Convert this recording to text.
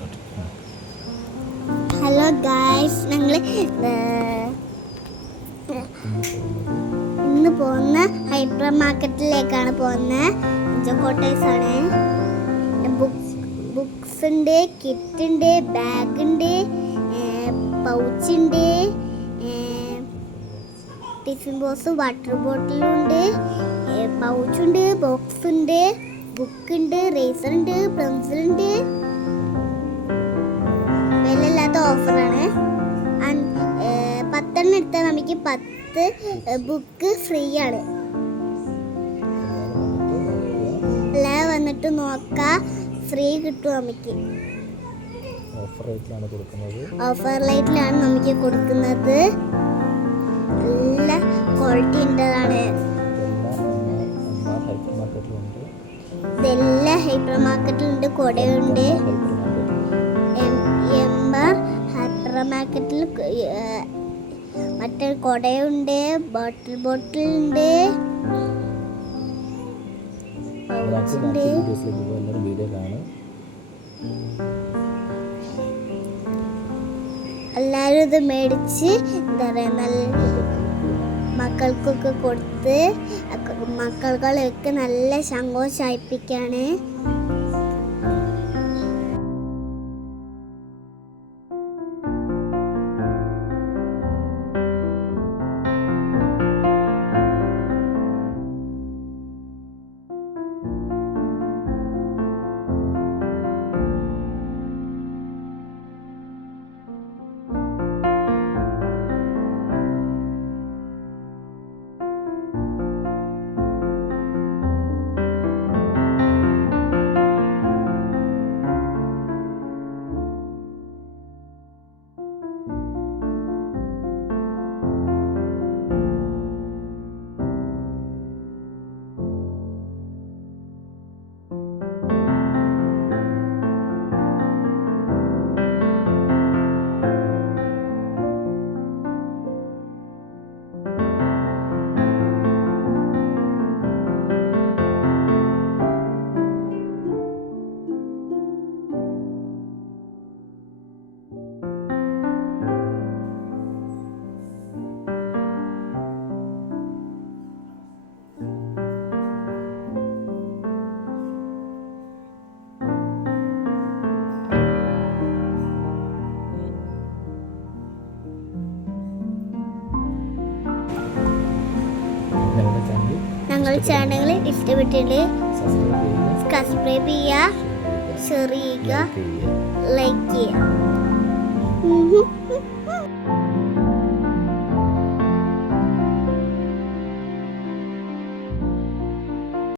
Start hello guys ഞങ്ങൾ ഇന്ന് പോകുന്ന ഹൈപ്പർ മാർക്കറ്റിലേക്കാണ് പോകുന്നത് കോട്ടേഴ്സാണ് ബുക്സ് ബുക്സ് ഉണ്ട് കിറ്റ് ഉണ്ട് ബാഗ് ഉണ്ട് പൗച്ച് ടിഫിൻ ബോക്സ് വാട്ടർ ബോട്ടിലുണ്ട് പൗച്ചുണ്ട് ബോക്സ് ഉണ്ട് ബുക്ക് ഉണ്ട് റേസർ ഉണ്ട് പെൻസിൽ നമുക്ക് പത്ത് ബുക്ക് ഫ്രീ ആണ് അല്ലേ വന്നിട്ട് നോക്കാം ഫ്രീ കിട്ടും നമുക്ക്. ഓഫർ റേറ്റിലാണ് കൊടുക്കുന്നത്. ഓഫർ ലൈറ്റിലാണ് നമുക്ക് കൊടുക്കുന്നത്. നല്ല ക്വാളിറ്റി മാർക്കറ്റിലുണ്ട് ഇതെല്ലാം ഹൈപ്പർ മാർക്കറ്റിലുണ്ട് കൊടയുണ്ട് എംബ ഹൈപ്പർ മാർക്കറ്റിൽ മറ്റേ കൊടയുണ്ട് ബോട്ടിൽ ബോട്ടിൽ ഉണ്ട്. എല്ലാവരും ഇത് മേടിച്ച് എന്താ പറയുക നല്ല മക്കൾക്കൊക്കെ കൊടുത്ത് മക്കൾക്കൊക്കെ നല്ല സന്തോഷമായിപ്പിക്കാണ് ഞങ്ങളുടെ ചാനൽ ഇഷ്ടപ്പെട്ടിട്ട് സബ്സ്ക്രൈബ് ചെയ്യുക ഷെയർ ചെയ്യുക. ലൈക്ക് ചെയ്യുക.